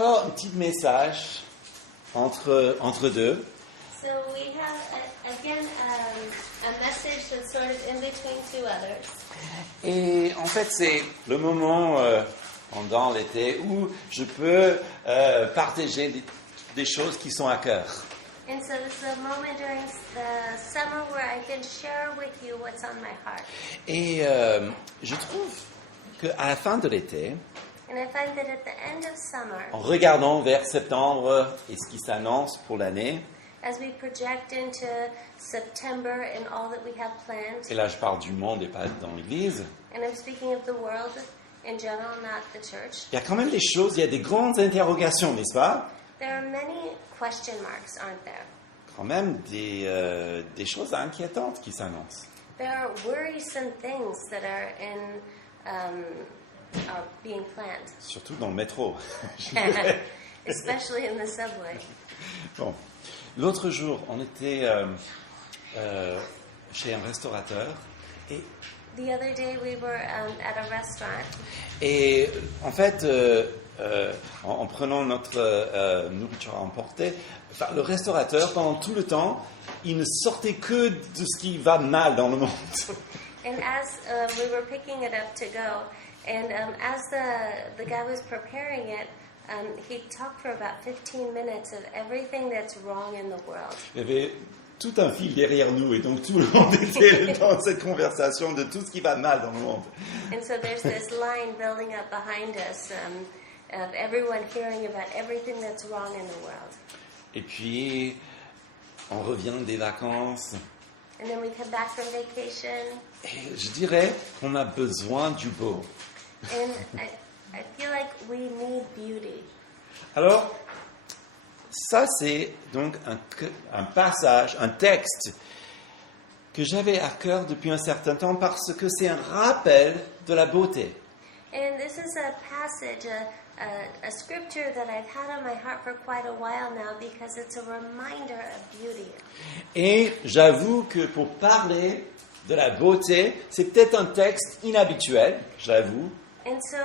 encore un petit message entre deux. So we have, again, a message that's sort of in between two others. Et en fait, c'est le moment pendant l'été où je peux partager des choses qui sont à cœur. And so this is a moment during the summer where I can share with you what's on my heart. Et je trouve qu'à la fin de l'été, And I find that at the end of summer, en regardant vers septembre et ce qui s'annonce pour l'année, as we project into September and all that we have planned, et là je parle du monde et pas dans l'Église, and I'm speaking of the world in general, not the church, il y a quand même des choses, il y a des grandes interrogations, n'est-ce pas? there are many question marks, aren't there? Quand même des choses inquiétantes qui s'annoncent. There are worrisome things that are being planned, Surtout dans le métro. especially in the subway. Bon. L'autre jour, on était chez un restaurateur The other day we were at a restaurant, et en fait, en prenant notre nourriture à emporter, enfin, le restaurateur, pendant tout le temps, il ne sortait que de ce qui va mal dans le monde. and as we were picking it up to go, and as the guy was preparing it, he talked for about 15 minutes of everything that's wrong in the world. Il y avait tout un fil derrière nous et donc tout le monde était dans cette conversation de tout ce qui va mal dans le monde. And so there's this line building up behind us of everyone hearing about everything that's wrong in the world. Et puis, on revient des vacances. And then we come back from vacation, Et je dirais qu'on a besoin du beau. and I feel like we need beauty. Alors, ça c'est donc un passage, un texte que j'avais à cœur depuis un certain temps parce que c'est un rappel de la beauté. And this is a passage, a scripture that I've had on my heart for quite a while now because it's a reminder of beauty. Et j'avoue que pour parler de la beauté, c'est peut-être un texte inhabituel, j'avoue. And so,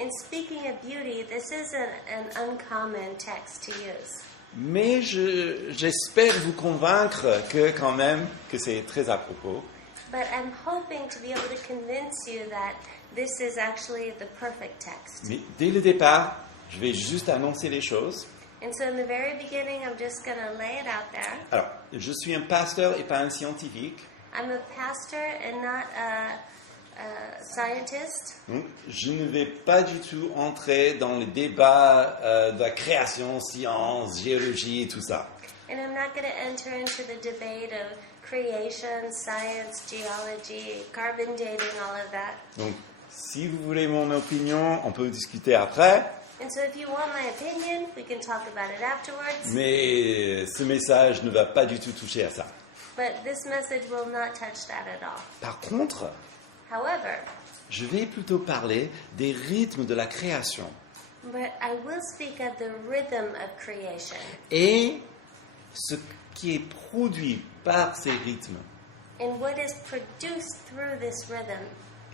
in speaking of beauty, this is an uncommon text to use. Mais j'espère vous convaincre que quand même que c'est très à propos. But I'm hoping to be able to convince you that this is actually the perfect text. Mais dès le départ, je vais juste annoncer les choses. And so in the very beginning, I'm just going to lay it out there. Alors, je suis un pasteur et pas un scientifique. I'm a pastor and not a scientist. Donc, je ne vais pas du tout entrer dans les débats de la création, science, géologie et tout ça. And I'm not going to enter into the debate of creation, science, geology, carbon dating, all of that. Donc, si vous voulez mon opinion, on peut discuter après. And so if you want my opinion, we can talk about it afterwards. Mais ce message ne va pas du tout toucher à ça. But this message will not touch that at all. Par contre, However, je vais plutôt parler des rythmes de la création but I will speak of the rhythm of creation et ce qui est produit par ces rythmes. and what is produced through this rhythm.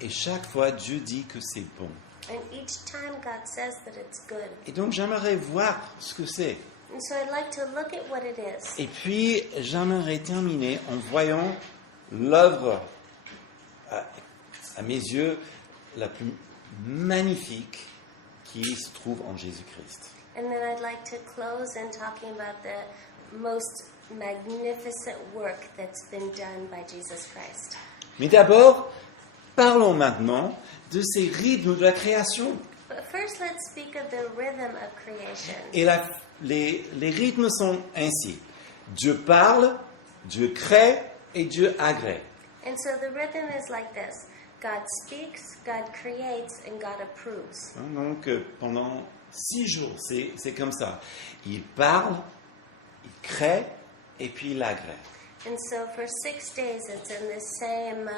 Et chaque fois, Dieu dit que c'est bon. And each time God says that it's good. Et donc, j'aimerais voir ce que c'est. And so I'd like to look at what it is. Et puis, j'aimerais terminer en voyant l'œuvre, à mes yeux, la plus magnifique qui se trouve en Jésus-Christ. And then I'd like to close in talking about the most magnificent work that's been done by Jesus Christ. Mais d'abord, parlons maintenant de ces rythmes de la création. But first, let's speak of the rhythm of creation. Et les rythmes sont ainsi. Dieu parle, Dieu crée et Dieu agrée. And so the rhythm is like this. God speaks, God creates, and God approves. Donc, pendant 6 jours, c'est comme ça. Il parle, il crée et puis il agrée. And so for 6 days, it's in the same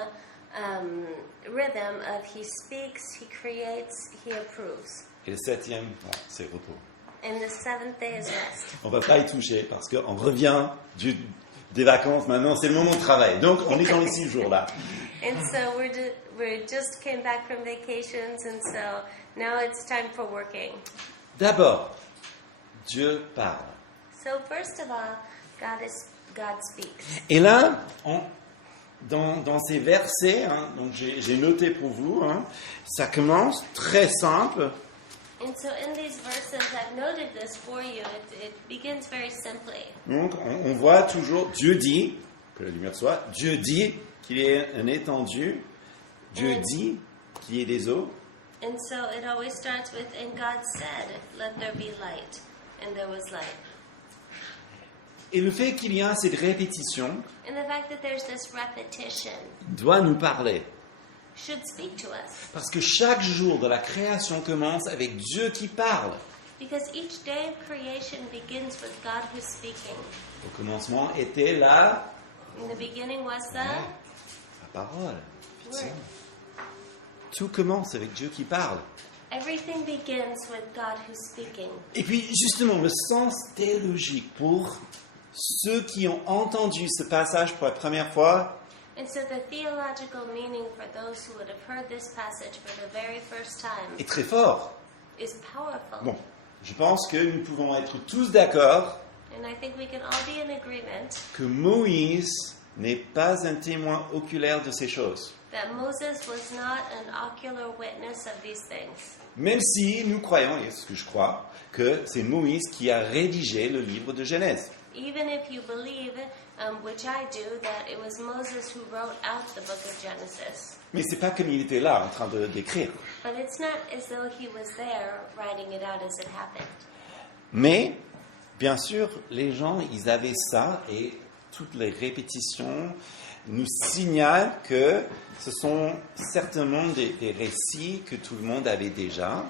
rhythm of He speaks, He creates, He approves. Et le 7e, c'est repos. And the 7th day is rest. On ne va pas y toucher parce qu'on revient des vacances maintenant, c'est le moment de travail. Donc, on est dans les 6 jours là. And so we just came back from vacations, and so now it's time for working. D'abord, Dieu parle. So first of all, God speaks. Et là, dans ces versets, donc j'ai noté pour vous, ça commence très simple. And so in these verses, I've noted this for you. It begins very simply. Donc on voit toujours Dieu dit, que la lumière soit, Dieu dit qu'il y ait un étendu, Dieu dit qu'il y ait des eaux. And so it always starts with, and God said, let there be light. And there was light. Et le fait qu'il y a cette répétition And the fact that there's this repetition doit nous parler. should speak to us. Parce que chaque jour de la création commence avec Dieu qui parle. Because each day of creation begins with God who's speaking. Au commencement était la In the beginning was the parole. Word. Tout commence avec Dieu qui parle. Everything begins with God who's speaking. Et puis justement, le sens théologique pour ceux qui ont entendu ce passage pour la première fois, And so the theological meaning for those who would have heard this passage for the very first time est très fort. is powerful. Bon, je pense que nous pouvons être tous d'accord And I think we can all be in agreement que Moïse n'est pas un témoin oculaire de ces choses. that Moses was not an ocular witness of these things. Même si nous croyons, et c'est ce que je crois, que c'est Moïse qui a rédigé le livre de Genèse. Even if you believe, which I do, that it was Moses who wrote out the book of Genesis. Mais c'est pas comme il était là en train d'écrire. But it's not as though he was there writing it out as it happened. Mais, bien sûr, les gens, ils avaient ça et toutes les répétitions nous signalent que ce sont certainement des récits que tout le monde avait déjà.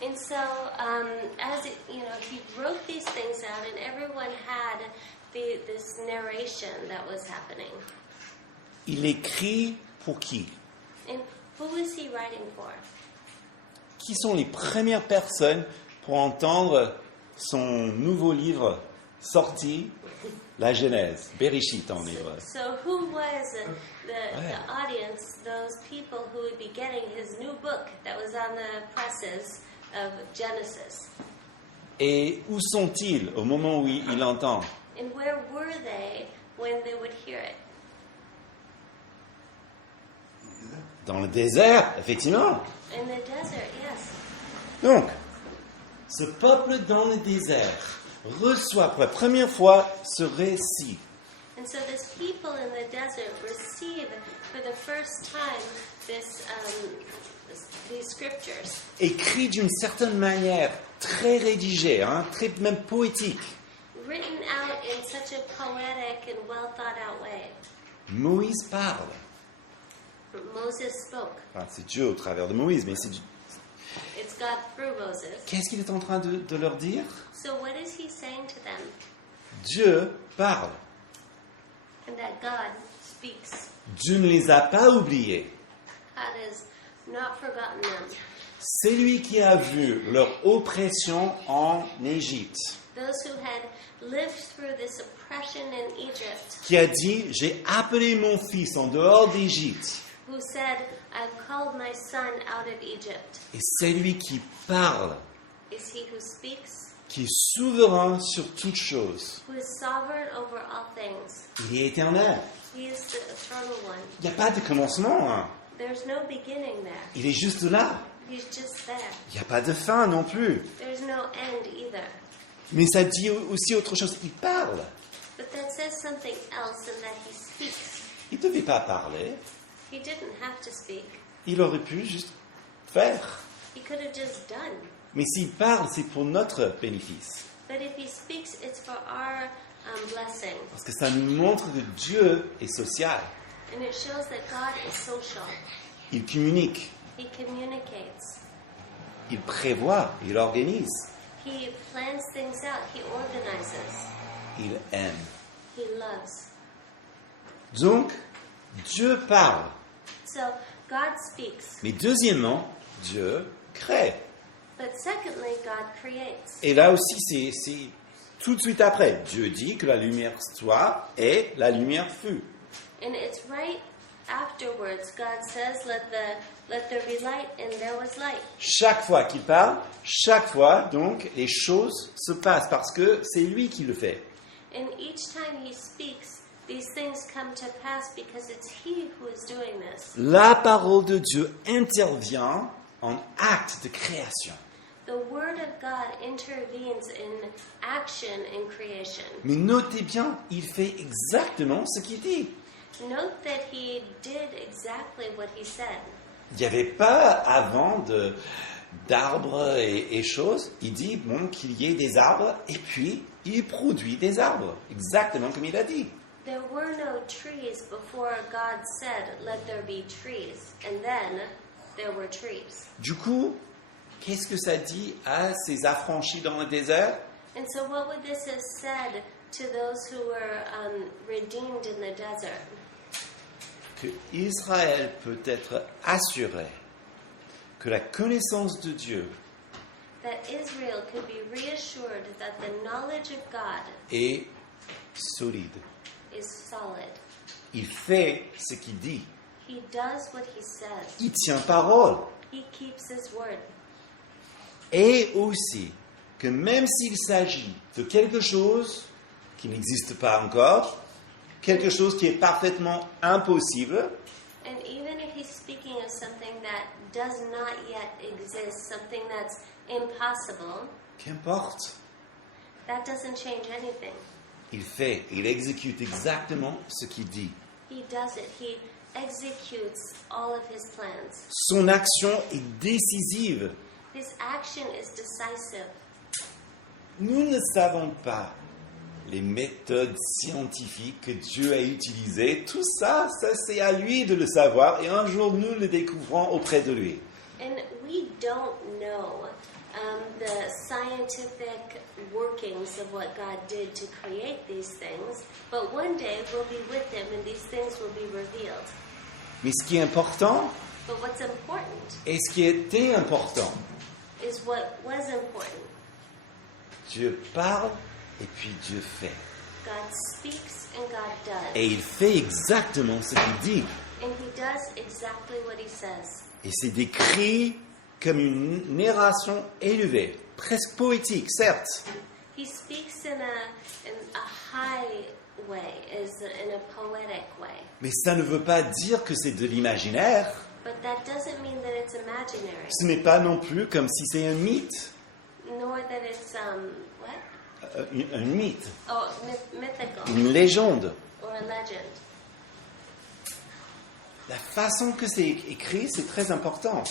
And so, as it, he wrote these things out, and everyone had this narration that was happening. Il écrit pour qui? And who is he writing for? Qui sont les premières personnes pour entendre son nouveau livre sorti, la Genèse, Bereshit en hébreu? So who was the audience, those people who would be getting his new book that was on the presses of Genesis? Et où sont-ils au moment où il entend? And where were they when they would hear it? Dans le désert, effectivement. In the desert, yes. Donc, ce peuple dans le désert reçoit pour la première fois ce récit. And so this people in the desert receive for the first time these scriptures, Écrit d'une certaine manière, très rédigé, très même poétique. written out in such a poetic and well thought out way. Moïse parle. Moses spoke. Enfin, c'est Dieu au travers de Moïse, mais It's God through Moses. qu'est-ce qu'il est en train de leur dire? So what is he saying to them? Dieu parle. And that God speaks. Dieu ne les a pas oubliés. God has not forgotten them. C'est lui qui a vu leur oppression en Égypte, Those who had lived through this oppression in Egypt, qui a dit, j'ai appelé mon fils en dehors d'Égypte. who said, I've called my son out of Egypt. Et c'est lui qui parle, Is he who speaks, qui est souverain sur toutes choses. who is sovereign over all things. Il est éternel. He is the eternal one. Il n'y a pas de commencement. There's no beginning there. Il est juste là. He's just there. Il n'y a pas de fin non plus. There's no end either. Mais ça dit aussi autre chose. Il parle. But that says something else in that he speaks. Il ne devait pas parler. He didn't have to speak. Il aurait pu juste faire. He could have just done. Mais s'il parle, c'est pour notre bénéfice. But if he speaks, it's for our blessing. Parce que ça nous montre que Dieu est social. And it shows that God is social. Il communique. He communicates. Il prévoit. Il organise. He plans things out. He organizes. Il aime. He loves. Donc, Dieu parle. So God speaks. Mais deuxièmement, Dieu crée. But secondly, God creates. Et là aussi, c'est tout de suite après. Dieu dit que la lumière soit et la lumière fut. And it's right afterwards, God says, let there be light, and there was light. Chaque fois qu'il parle, chaque fois, donc, les choses se passent parce que c'est lui qui le fait. And each time he speaks, these things come to pass because it's he who is doing this. La parole de Dieu intervient en acte de création. The word of God intervenes in action in creation. Mais notez bien, il fait exactement ce qu'il dit. Note that he did exactly what he said. Il n'y avait pas avant d'arbres et choses. Il dit bon, qu'il y ait des arbres et puis il produit des arbres, exactement comme il a dit. There were no trees before God said, let there be trees. And then there were trees. Du coup, qu'est-ce que ça dit à ces affranchis dans le désert? And so what would this have said to those who were redeemed in the desert? Que Israël peut être assuré que la connaissance de Dieu That Israel could be reassured that the knowledge of God est solide. is solid. Il fait ce qu'il dit. He does what he says. Il tient parole. He keeps his word. Et aussi que même s'il s'agit de quelque chose qui n'existe pas encore, quelque chose qui est parfaitement impossible, And even if he's speaking of something that does not yet exist, something that's impossible, qu'importe, that doesn't change anything. il exécute exactement ce qu'il dit. He does it. He executes all of his plans. Son action est décisive. His action is decisive. Nous ne savons pas les méthodes scientifiques que Dieu a utilisées. Tout ça, c'est à lui de le savoir et un jour nous le découvrons auprès de lui. And we don't know the scientific workings of what God did to create these things, but one day we'll be with him and these things will be revealed. Mais ce qui est important, But what's important et ce qui était important, is what was important. Dieu parle et puis Dieu fait. God speaks and God does. Et il fait exactement ce qu'il dit. And he does exactly what he says. Et c'est décrit comme une narration élevée, presque poétique, certes. He speaks in a high way, in a poetic way. Mais ça ne veut pas dire que c'est de l'imaginaire. But that doesn't mean that it's imaginary, Ce n'est pas non plus comme si c'est un mythe. nor that it's what? Un mythe, Oh, mythical une légende. or a legend. La façon que c'est écrit, c'est très important.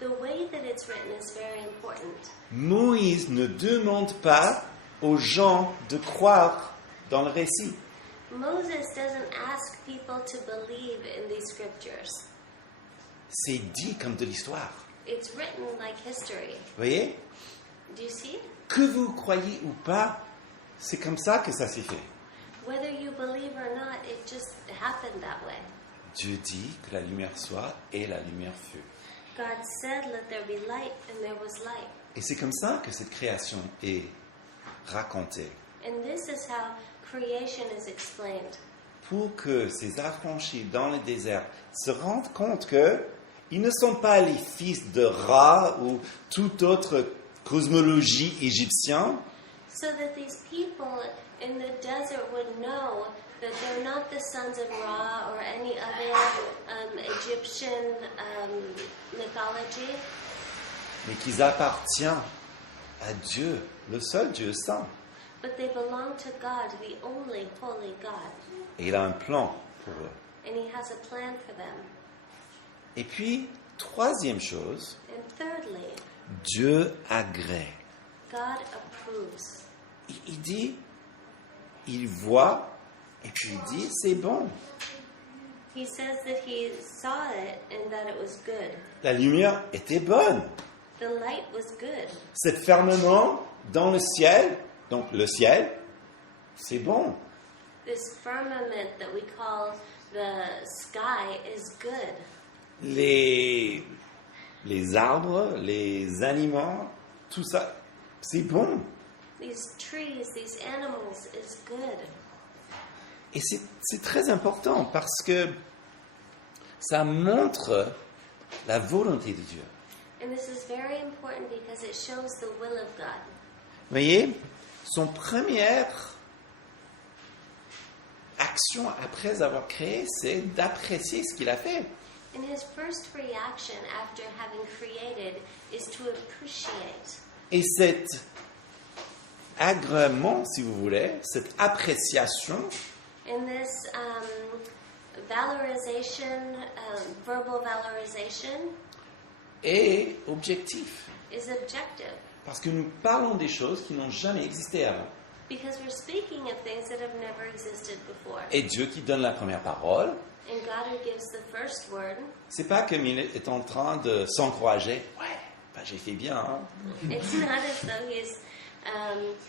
The way that it's written is very important. Moïse ne demande pas aux gens de croire dans le récit. Moses doesn't ask people to believe in these scriptures. C'est dit comme de l'histoire. It's written like history. Vous voyez? Do you see? Que vous croyez ou pas, c'est comme ça que ça s'est fait. Whether you believe or not, it just happened that way. Dieu dit que la lumière soit et la lumière fut. God said, let there be light, and there was light. Et c'est comme ça que cette création est racontée. And this is how creation is explained. Pour que ces affranchis dans le désert se rendent compte qu'ils ne sont pas les fils de Ra ou toute autre cosmologie égyptienne, So that these people in the desert would know that they're not the sons of Ra or any other Egyptian mythology, mais qu'ils appartiennent à Dieu, le seul Dieu saint. but they belong to God, the only holy God. Et il a un plan pour eux. And he has a plan for them. Et puis, troisième chose, And thirdly, Dieu agrée. God approves. Il dit, il voit, et puis il dit, c'est bon. He says that he saw it and that it was good. La lumière était bonne. The light was good. Cet fermement dans le ciel, donc le ciel, c'est bon. This firmament that we call the sky is good. Les arbres, les animaux, tout ça, c'est bon. These trees, these animals is good. Et c'est très important parce que ça montre la volonté de Dieu. And this is very important because it shows the will of God. Vous voyez, son première action après avoir créé, c'est d'apprécier ce qu'il a fait. And his first reaction after having created is to appreciate. Et cet agrément, si vous voulez, cette appréciation, And this valorization, verbal valorization, est objectif. is objective. Parce que nous parlons des choses qui n'ont jamais existé avant. Because we're speaking of things that have never existed before. Et Dieu qui donne la première parole, And God who gives the first word, c'est pas comme il est en train de s'encourager. Ouais, bah, j'ai fait bien. Hein? it's not as though he's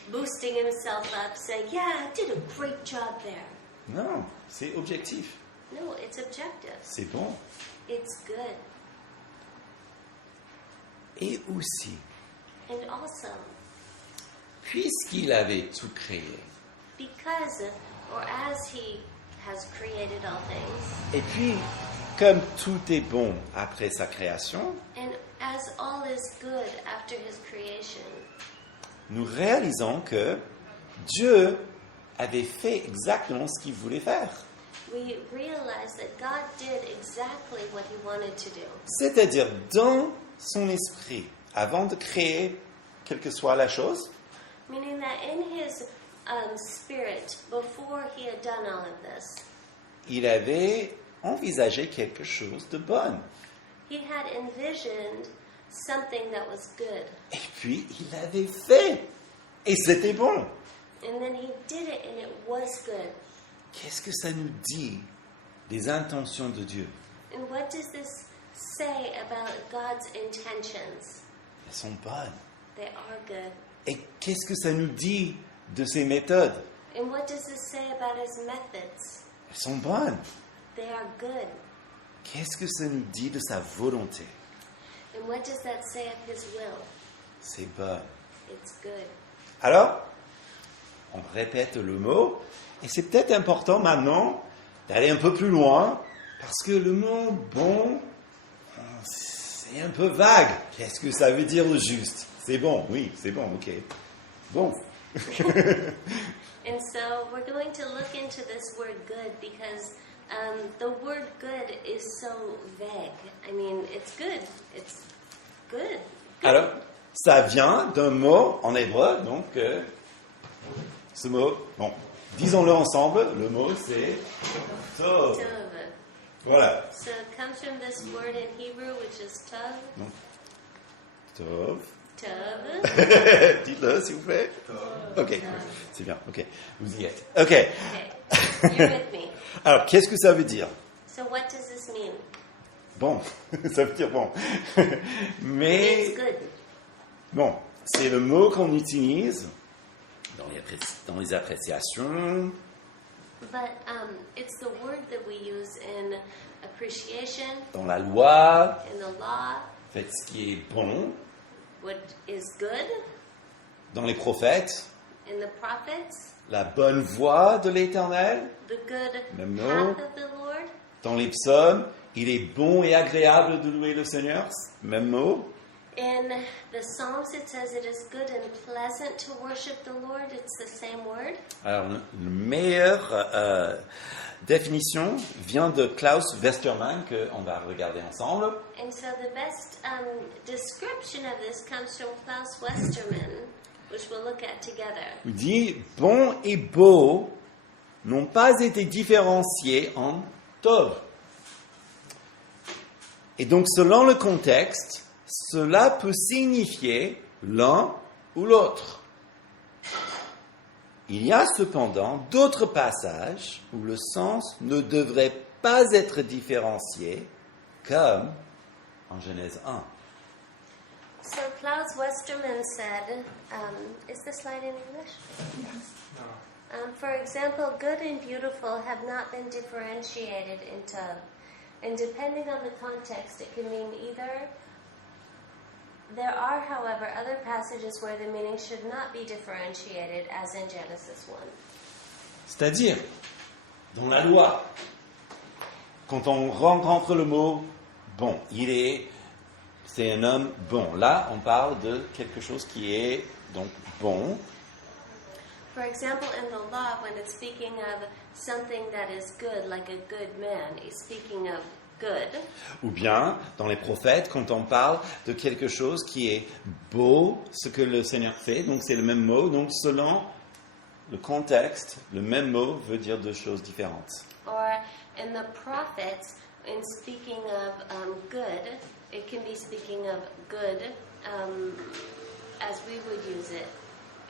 boosting himself up, saying, yeah, I did a great job there. Non, c'est objectif. No, it's objective. C'est bon. It's good. Et aussi, And also, puisqu'il avait tout créé, because, or as he has created all things, et puis, comme tout est bon après sa création, and as all is good after his creation, nous réalisons que Dieu avait fait exactement ce qu'il voulait faire. we realize that God did exactly what he wanted to do. C'est-à-dire, dans son esprit, avant de créer quelle que soit la chose, Meaning that in his spirit, before he had done all of this, il avait envisagé quelque chose de bon. he had envisioned something that was good. Et puis, il l'avait fait. Et c'était bon. And then he did it and it was good. Qu'est-ce que ça nous dit des intentions de Dieu? And what does this say about God's intentions? Elles sont bonnes. They are good. Et qu'est-ce que ça nous dit de ses méthodes? And what does this say about his methods? Elles sont bonnes. They are good. Qu'est-ce que ça nous dit de sa volonté? And what does that say of his will? C'est bon. It's good. Alors, on répète le mot, et c'est peut-être important maintenant d'aller un peu plus loin, parce que le mot bon, c'est un peu vague. Qu'est-ce que ça veut dire au juste? C'est bon, oui, c'est bon, ok. Bon. And so we're going to look into this word good because the word good is so vague. I mean, it's good. It's good. Alors, ça vient d'un mot en hébreu, donc ce mot, bon, disons-le ensemble, le mot c'est tov. Tov. Voilà. So it comes from this word in Hebrew, which is tov. Donc, tov. Tov. Dites-le, s'il vous plaît. Ok, c'est bien, ok, vous y êtes. Ok. Okay, you're with me. Alors, qu'est-ce que ça veut dire? So what does this mean? Bon, ça veut dire bon. Mais, It's good. bon, c'est le mot qu'on utilise dans les appréciations, But it's the word that we use in appreciation, dans la loi, in the law, faites ce qui est bon, what is good, dans les prophètes, in the prophets, la bonne voie de l'Éternel, the good Même path mot. of the Lord. dans les psaumes, il est bon et agréable de louer le Seigneur, même mot. In the Psalms, it says it is good and pleasant to worship the Lord. It's the same word. Alors, la meilleure définition vient de Klaus Westermann, qu'on va regarder ensemble. And so the best description of this comes from Klaus Westermann, which we'll look at together. Il dit « bon et beau n'ont pas été différenciés en tov ». Et donc, selon le contexte, cela peut signifier l'un ou l'autre. Il y a cependant d'autres passages où le sens ne devrait pas être différencié, comme en Genèse 1. So Klaus Westermann said, is this slide in English? For example, good and beautiful have not been differentiated into, and depending on the context, it can mean either. There are, however, other passages where the meaning should not be differentiated, as in Genesis 1. C'est-à-dire, dans la loi, quand on rencontre le mot bon, c'est un homme bon. Là, on parle de quelque chose qui est donc bon. For example, in the law, when it's speaking of something that is good, like a good man, it's speaking of good. Ou bien, dans les prophètes, quand on parle de quelque chose qui est beau, ce que le Seigneur fait, donc c'est le même mot, donc selon le contexte, le même mot veut dire deux choses différentes. Or in the prophets, in speaking of good, it can be speaking of good as we would use it.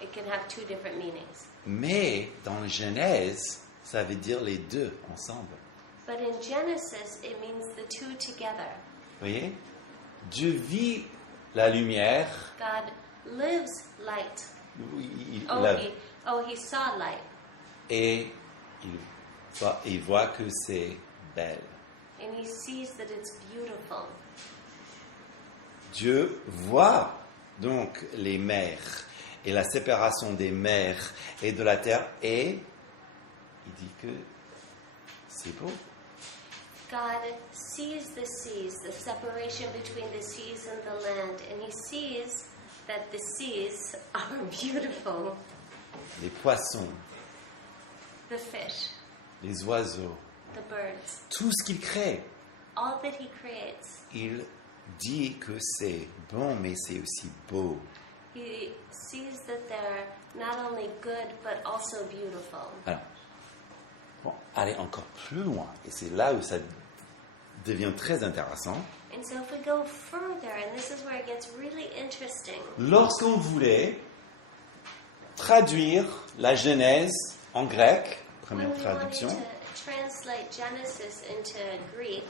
It can have two different meanings. Mais dans la Genèse, ça veut dire les deux ensemble. But in Genesis, it means the two together. Vous voyez? Dieu vit la lumière. God lives light. He saw light. Et il voit que c'est belle. And he sees that it's beautiful. Dieu voit donc les mers et la séparation des mers et de la terre et il dit que c'est beau. God sees the seas, the separation between the seas and the land, and he sees that the seas are beautiful. Les poissons, The fish, les oiseaux, the birds, tout ce qu'il crée, all that he creates. il dit que c'est bon, mais c'est aussi beau. He sees that they're not only good, but also beautiful. Alors, bon, aller encore plus loin, et c'est là où ça devient très intéressant. And so if we go further, and this is where it gets really interesting. Lorsqu'on voulait traduire la Genèse en grec, When première we wanted traduction, to translate Genesis into Greek,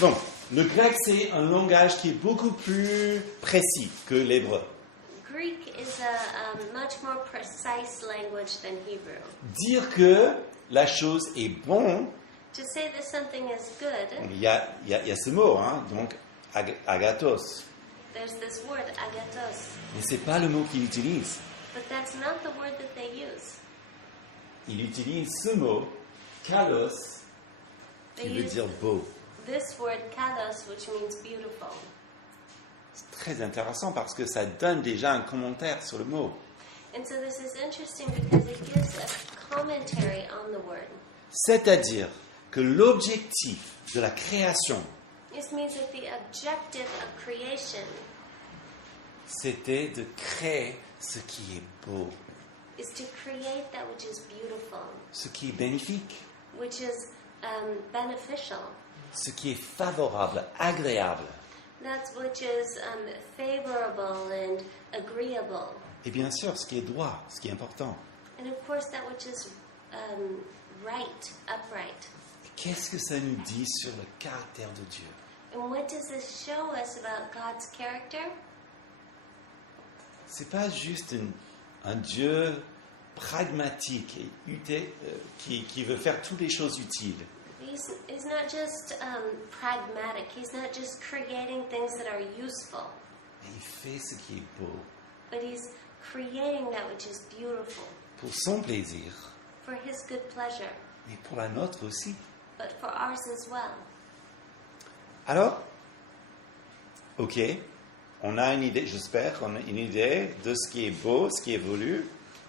bon, le grec c'est un langage qui est beaucoup plus précis que l'hébreu. Greek is a much more precise language than Hebrew. Dire que la chose est bon, To say that something is good, il y a ce mot, hein, donc agathos, there's this word, agathos, mais c'est pas le mot qu'il utilise. but that's not the word that they use. Il utilise ce mot, kalos, They qui veut use dire beau. this word, kalos, which means beautiful. C'est très intéressant parce que ça donne déjà un commentaire sur le mot. And so this is interesting because it gives a commentary on the word. C'est-à-dire que l'objectif de la création, This means that the objective of creation c'était de créer ce qui est beau, is to create that which is beautiful, ce qui est bénéfique, which is beneficial, ce qui est favorable, agréable. that's which is favorable and agreeable, Et bien sûr, ce qui est droit, ce qui est important. and of course that which is right, upright. Qu'est-ce que ça nous dit sur le caractère de Dieu? And what does this show us about God's character? C'est pas juste un Dieu pragmatique et qui veut faire toutes les choses utiles. He's not just pragmatic. He's not just creating things that are useful, Mais il fait ce qui est beau but he's creating that which is beautiful pour son plaisir, for his good pleasure, mais pour la nôtre aussi. but for ours as well. Alors, ok, on a une idée, j'espère qu'on a une idée de ce qui est beau, ce qui est voulu.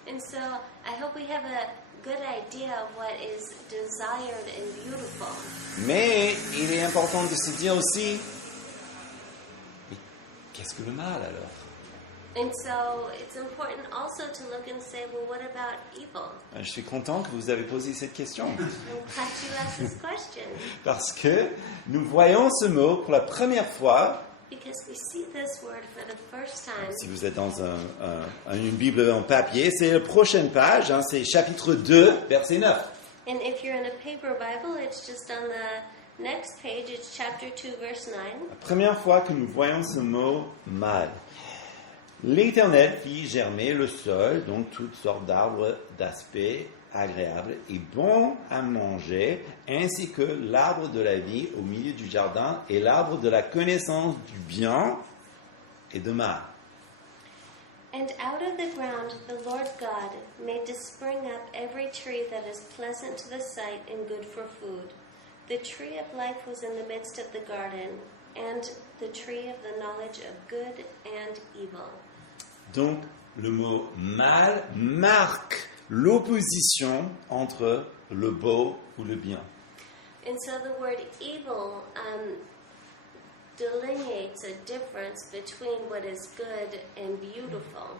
And so I hope we have a good idea of what is desired and beautiful. Mais il est important de se dire aussi, mais qu'est-ce que le mal alors? And so it's important also to look and say, well, what about evil? Je suis content que vous avez posé cette question. I'm glad you asked this question Parce que nous voyons ce mot pour la première fois. because we see this word for the first time. Si vous êtes dans une Bible en papier, c'est la prochaine page, hein, c'est chapitre 2, verset 9. And if you're in a paper Bible, it's just on the next page. It's chapter 2, verse 9. La première fois que nous voyons ce mot mal. L'Éternel fit germer le sol, donc toutes sortes d'arbres d'aspect agréable et bon à manger, ainsi que l'arbre de la vie au milieu du jardin et l'arbre de la connaissance du bien et de mal. And out of the ground the Lord God made to spring up every tree that is pleasant to the sight and good for food. The tree of life was in the midst of the garden, and the tree of the knowledge of good and evil. Donc, le mot mal marque l'opposition entre le beau ou le bien. And so the word evil delineates a difference between what is good and beautiful.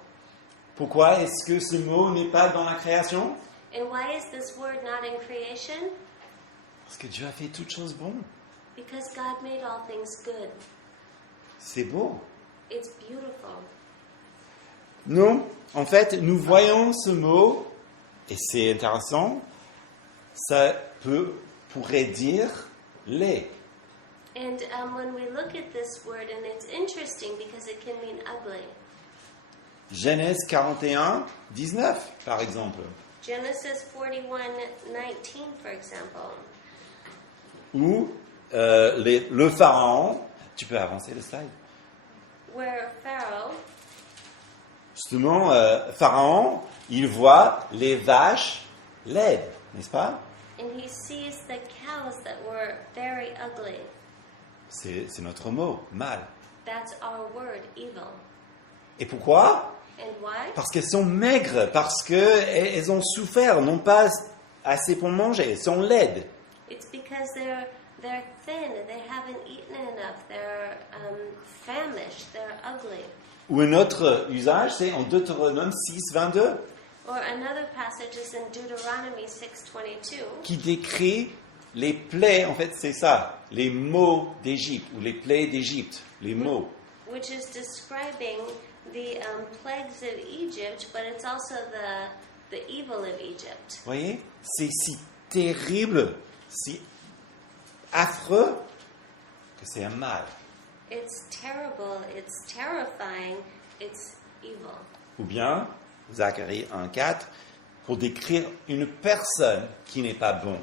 Pourquoi est-ce que ce mot n'est pas dans la création? And why is this word not in creation? Parce que Dieu a fait toutes choses bonnes. Because God made all things good. C'est beau. It's beautiful. Non, en fait, nous voyons ce mot, et c'est intéressant, ça pourrait dire laid. And when we look at this word, and it's interesting because it can mean ugly. Genèse 41, 19, par exemple. Genesis 41:19, for example. Où le pharaon, tu peux avancer le slide. Where Pharaoh, Justement, pharaon, il voit les vaches laides, n'est-ce pas? and he sees the cows that were very ugly. C'est notre mot, mal. That's our word, evil. Et pourquoi? And why? Parce qu'elles sont maigres, parce qu'elles ont souffert, n'ont pas assez pour manger, elles sont laides. It's because they're thin, they haven't eaten enough, they're famished, they're ugly. Ou un autre usage, c'est en Deutéronome 6, 22, Or another passage is in Deuteronomy 6:22, qui décrit les plaies, en fait c'est ça, les maux d'Égypte, ou les plaies d'Égypte, les maux. which is describing the plagues of Egypt, but it's also the evil of Egypt. Vous voyez? C'est si terrible, si affreux, que c'est un mal. It's terrible, it's terrifying, it's evil. Ou bien, Zacharie 1,4, pour décrire une personne qui n'est pas bon,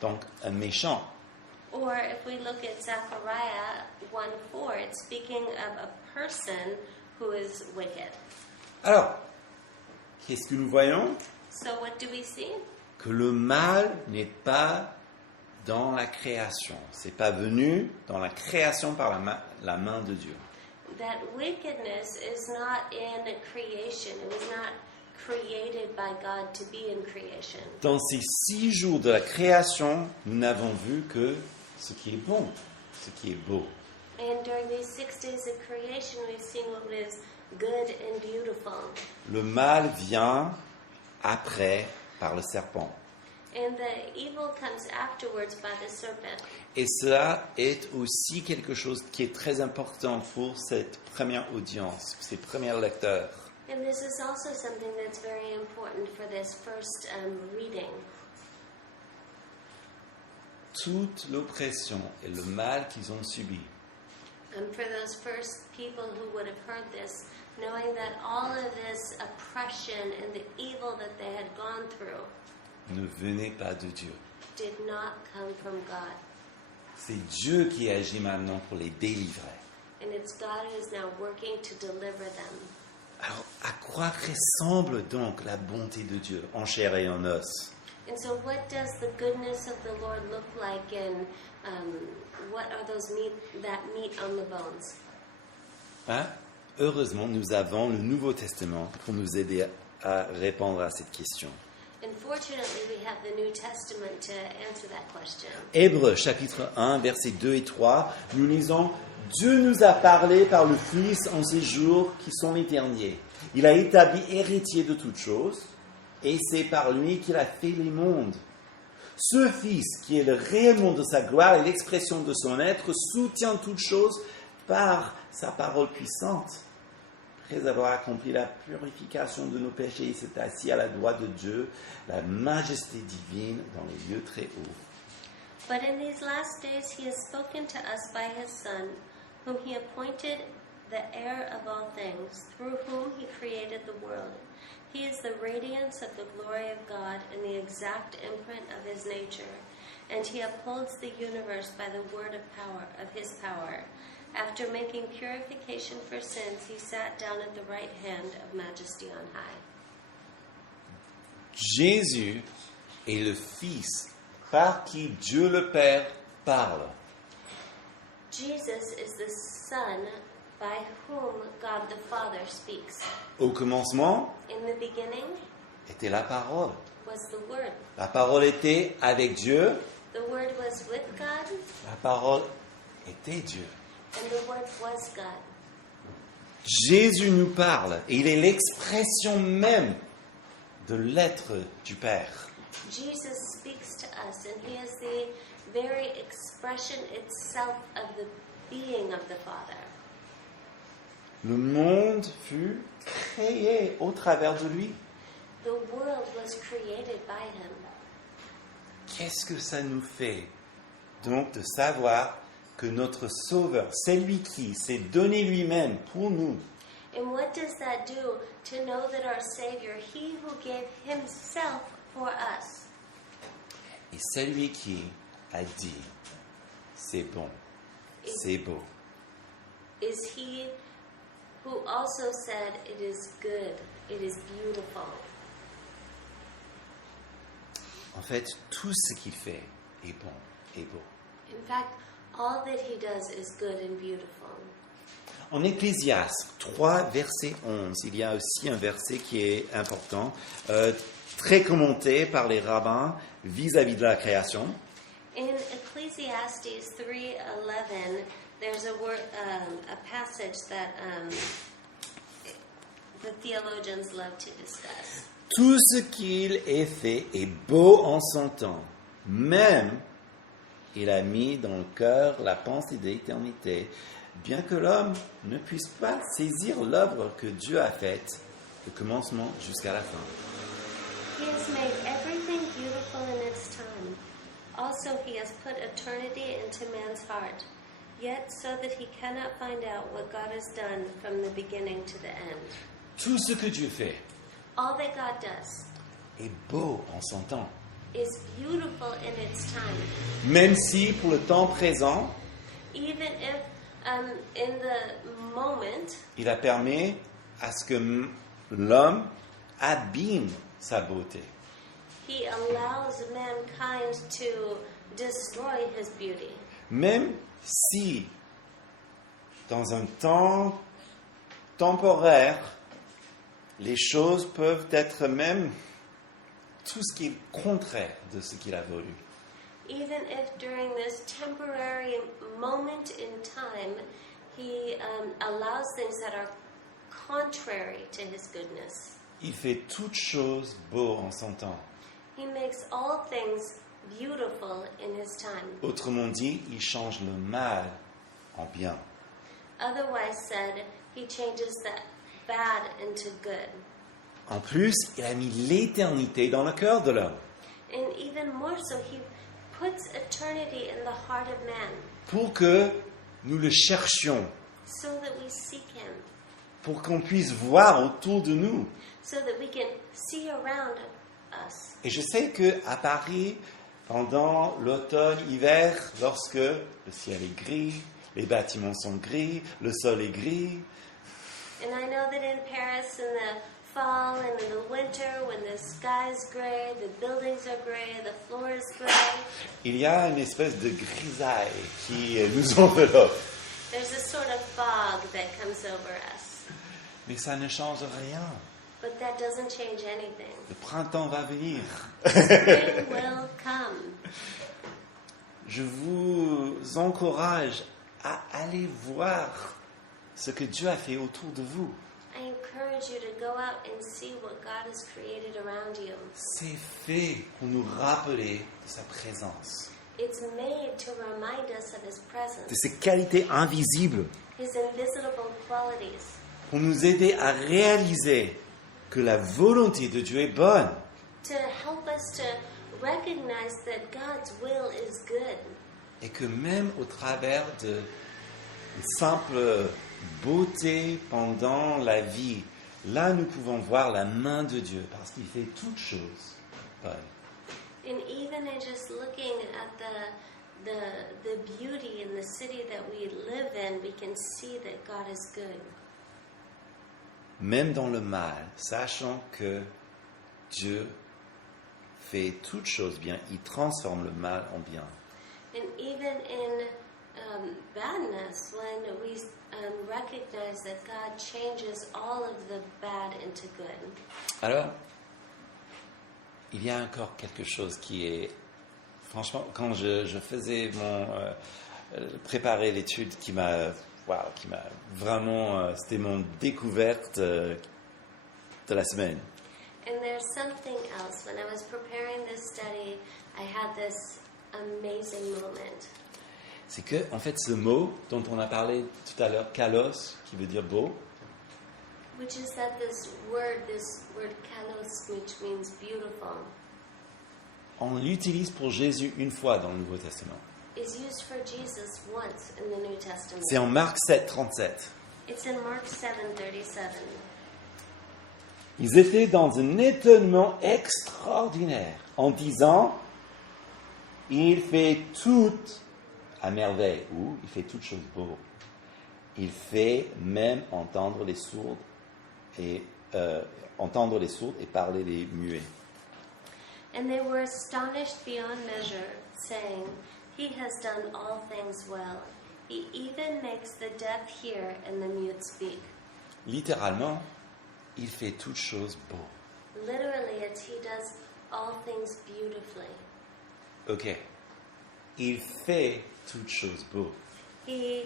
donc un méchant. Or if we look at Zechariah 1:4, it's speaking of a person who is wicked. Alors, qu'est-ce que nous voyons? So what do we see? Que le mal n'est pas dans la création. C'est pas venu dans la création par la main de Dieu. That wickedness is not in creation. It was not created by God to be in creation. Dans ces 6 jours de la création, nous n'avons vu que ce qui est bon, ce qui est beau. And during these 6 days of creation, we've seen what is good and beautiful. Le mal vient après par le serpent. And the evil comes afterwards by the serpent. Et cela est aussi quelque chose qui est très important pour cette première audience, ces premiers lecteurs. And this is also something that's very important for this first reading. Toute l'oppression et le mal qu'ils ont subi For those first people who would have heard this, knowing that all of this oppression and the evil that they had gone through ne venait pas de Dieu. did not come from God. C'est Dieu qui agit maintenant pour les délivrer. And it's God who is now working to deliver them. Alors, à quoi ressemble donc la bonté de Dieu en chair et en os? And so what does the goodness of the Lord look like, and what are those meat on the bones? Hein? Heureusement, nous avons le Nouveau Testament pour nous aider à répondre à cette question. And fortunately, we have the New Testament to answer that question. Hébreux, chapitre 1, versets 2 et 3, nous lisons « Dieu nous a parlé par le Fils en ces jours qui sont les derniers. Il a établi héritier de toutes choses, et c'est par lui qu'il a fait les mondes. Ce Fils, qui est le rayonnement de sa gloire et l'expression de son être, soutient toutes choses par sa parole puissante. Après avoir accompli la purification de nos péchés, il s'est assis à la droite de Dieu, la majesté divine dans les lieux très hauts. But in these last days he has spoken to us by his Son, whom he appointed the heir of all things, through whom he created the world. He is the radiance of the glory of God and the exact imprint of his nature, and he upholds the universe by the word of his power. After making purification for sins, he sat down at the right hand of majesty on high. Jésus est le Fils par qui Dieu le Père parle. Jesus is the Son by whom God the Father speaks. Au commencement In the beginning était la parole. was the Word. La parole était avec Dieu. The Word was with God, La parole était Dieu. and the Word was God. Jésus nous parle et il est l'expression même de l'être du Père. Jesus speaks to us, and He is the very expression itself of the being of the Father. Le monde fut créé au travers de lui. The world was created by Him. Qu'est-ce que ça nous fait donc de savoir que notre Sauveur, c'est lui qui s'est donné lui-même pour nous, And what does that do to know that our Savior, He who gave Himself for us, et c'est lui qui a dit, c'est bon, c'est beau. is He who also said, it is good, it is beautiful. En fait, tout ce qu'il fait est bon et beau. In fact, all that He does is good and beautiful. En Ecclésiaste 3, verset 11, il y a aussi un verset qui est important, très commenté par les rabbins vis-à-vis de la création. In Ecclesiastes 3:11, there's a passage that the theologians love to discuss. Tout ce qu'il est fait est beau en son temps. Même, il a mis dans le cœur la pensée de l'éternité, bien que l'homme ne puisse pas saisir l'œuvre que Dieu a faite, du commencement jusqu'à la fin. He has made everything beautiful in its time. Also, He has put eternity into man's heart, yet so that he cannot find out what God has done from the beginning to the end. Tout ce que Dieu fait All that God does est beau en son temps. is beautiful in its time. Même si pour le temps présent, Even if in the moment il a permis à ce que l'homme abîme sa beauté. He allows mankind to destroy His beauty. Même si, dans un temps temporaire, les choses peuvent être même tout ce qui est contraire de ce qu'il a voulu. Even if during this temporary moment in time, He allows things that are contrary to His goodness. Il fait toutes choses beaux en son temps. He makes all things beautiful in His time. Autrement dit, il change le mal en bien. Otherwise said, He changes the bad into good. En plus, il a mis l'éternité dans le cœur de l'homme And even more so, He puts eternity in the heart of man pour que nous le cherchions, so that we seek Him, pour qu'on puisse voir autour de nous. so that we can see around us. Et je sais qu'à Paris, pendant l'automne, hiver, lorsque le ciel est gris, les bâtiments sont gris, le sol est gris, And I know that in Paris in the fall and in the winter, when the sky is gray, the buildings are gray, the floor is gray, il y a une espèce de grisaille qui nous enveloppe. there's a sort of fog that comes over us. Mais ça ne change rien. But that doesn't change anything. Le printemps va venir. Spring will come. Je vous encourage à aller voir ce que Dieu a fait autour de vous. I encourage you to go out and see what God has created around you. C'est fait pour nous rappeler de sa présence, It's made to remind us of His de presence, ses qualités invisibles, His invisible qualities, pour nous aider à réaliser que la volonté de Dieu est bonne. to help us to recognize that God's will is good. Et que même au travers de simple beauté pendant la vie, là nous pouvons voir la main de Dieu parce qu'il fait toutes choses bonnes. And even in just looking at the beauty in the city that we live in, we can see that God is good. Même dans le mal, sachant que Dieu fait toutes choses bien, il transforme le mal en bien. And even in badness, when we recognize that God changes all of the bad into good. Alors, il y a encore quelque chose qui est... Franchement, quand je faisais préparer l'étude qui m'a vraiment... c'était mon découverte de la semaine. And there's something else. When I was preparing this study, I had this amazing moment. C'est que, en fait, ce mot dont on a parlé tout à l'heure, kalos, qui veut dire beau, Which is that this word kalos, which means beautiful, on l'utilise pour Jésus une fois dans le Nouveau Testament. is used for Jesus once in the New Testament. C'est en Marc 7, 37. It's in Mark 7:37. Ils étaient dans un étonnement extraordinaire en disant « Il fait tout à merveille » ou « Il fait toutes choses beaux ». Il fait même entendre les sourds et parler les muets. And they were astonished beyond measure, saying, "He has done all things well. He even makes the deaf hear and the mute speak." Littéralement, il fait toutes choses beaux. Literally, it's he does all things beautifully. Ok. Il fait toutes choses beaux. He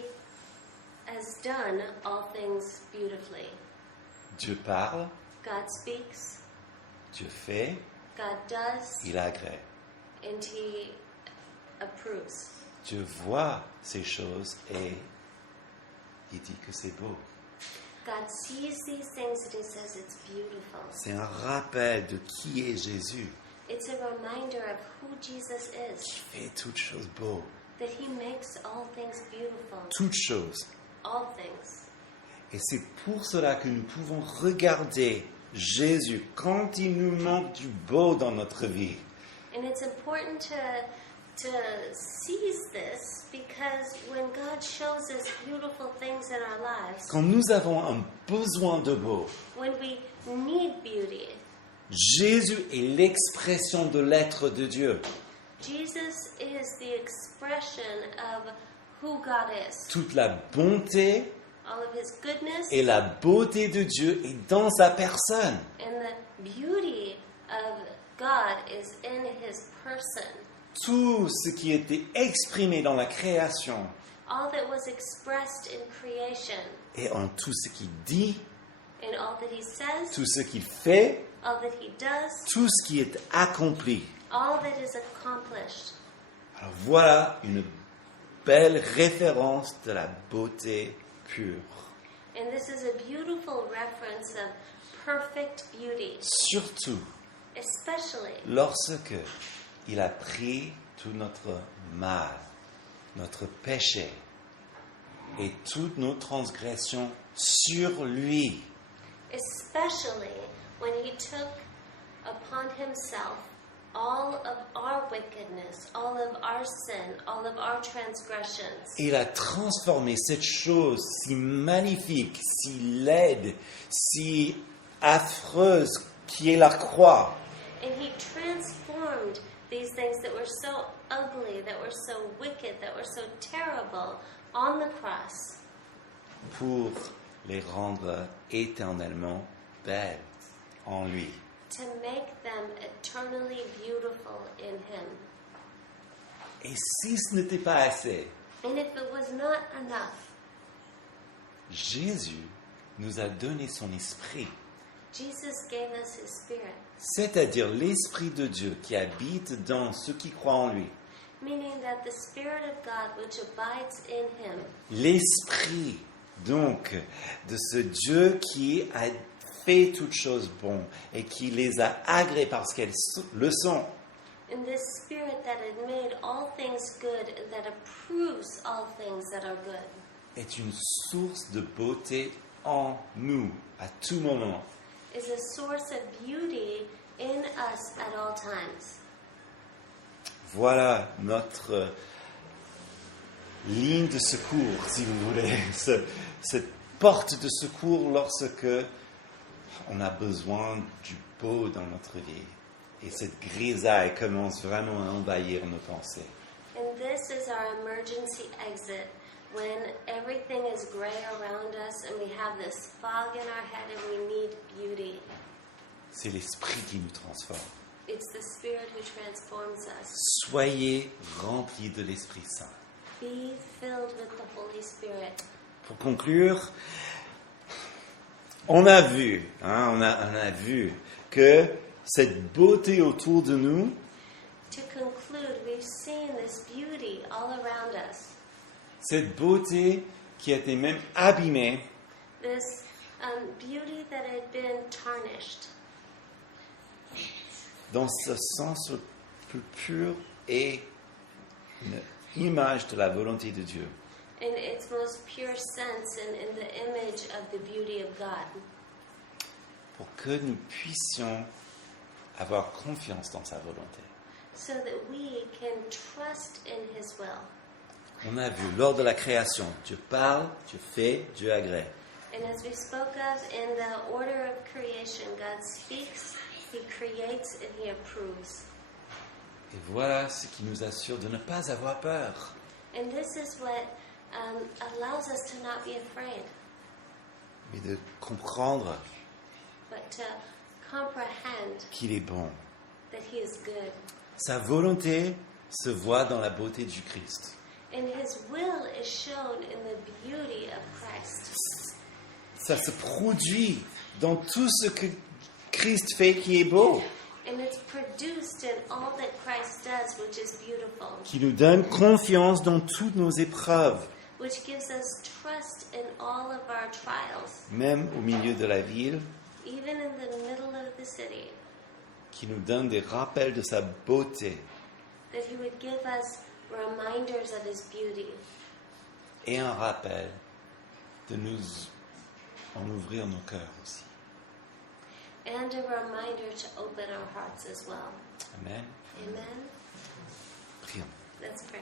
has done all things beautifully. Dieu parle, God speaks, Dieu fait, God does, il agrée. and he approves. Dieu voit ces choses et il dit que c'est beau. God sees these things and he says it's beautiful. C'est un rappel de qui est Jésus. It's a reminder of who Jesus Il is, fait toutes choses beaux. that he makes all things beautiful, Toutes choses. all things. Et c'est pour cela que nous pouvons regarder Jésus quand il nous manque du beau dans notre vie. And it's important to seize this, because when God shows us beautiful things in our lives, Quand nous avons un besoin de beau, when we need beauty, Jésus est l'expression de l'être de Dieu. Jesus is the expression of who God is. Toute la bonté All of his goodness et la beauté de Dieu est dans sa personne. and the beauty of God is in his person. Tout ce qui était exprimé dans la création All that was expressed in creation, et en tout ce qu'il dit, in all that he says, tout ce qu'il fait, all that he does, tout ce qui est accompli. all that is accomplished. Alors voilà une belle référence de la beauté pure. And this is a beautiful reference of perfect beauty, Surtout especially lorsque il a pris tout notre mal, notre péché et toutes nos transgressions sur lui. especially when he took upon himself all of our wickedness, all of our sin, all of our transgressions. Il a transformé cette chose si magnifique, si laide, si affreuse qui est la croix And he transformed these things that were so ugly, that were so wicked, that were so terrible on the cross pour les rendre éternellement belles en lui. to make them eternally beautiful in him. Et si ce n'était pas assez, And if it was not enough, Jésus nous a donné son esprit, Jesus gave us his spirit, c'est-à-dire l'esprit de Dieu qui habite dans ceux qui croient en lui. meaning that the Spirit of God which abides in him, L'esprit, donc, de ce Dieu qui a fait toutes choses bonnes et qui les a agréées parce qu'elles le sont. and this Spirit that had made all things good and that approves all things that are good, Est une source de beauté en nous à tout moment. is a source of beauty in us at all times. Voilà notre ligne de secours, si vous voulez, cette porte de secours lorsque on a besoin du beau dans notre vie. Et cette grisaille commence vraiment à envahir nos pensées. And this is our emergency exit when everything is gray around us and we have this fog in our head and we need beauty. C'est l'Esprit qui nous transforme. It's the Spirit who transforms us. Soyez remplis de l'Esprit Saint. Be filled with the Holy Spirit. Pour conclure, on a vu que cette beauté autour de nous, To conclude, we've seen this beauty all around us. cette beauté qui a été même abîmée, This beauty that had been tarnished. dans ce sens le plus pur, est une image de la volonté de Dieu. In its most pure sense and in the image of the beauty of God. Pour que nous puissions avoir confiance dans sa volonté. So that we can trust in His will. On a vu, lors de la création, Dieu parle, Dieu fait, Dieu agrée. And as we spoke of in the order of creation, God speaks, He creates, and He approves. Et voilà ce qui nous assure de ne pas avoir peur. And this is what allows us to not be afraid, Mais de comprendre but to comprehend qu'il est bon. that He is good. Sa volonté se voit dans la beauté du Christ. And His will is shown in the beauty of Christ. Ça se produit dans tout ce que Christ fait qui est beau, And it's produced in all that Christ does, which is beautiful, qui nous donne confiance dans toutes nos épreuves, which gives us trust in all of our trials, même au milieu de la ville, even in the middle of the city, qui nous donne des rappels de sa beauté that He would give us reminders of His beauty et un rappel de nous en ouvrir nos cœurs aussi. and a reminder to open our hearts as well. Amen. Amen. Prions. Let's pray.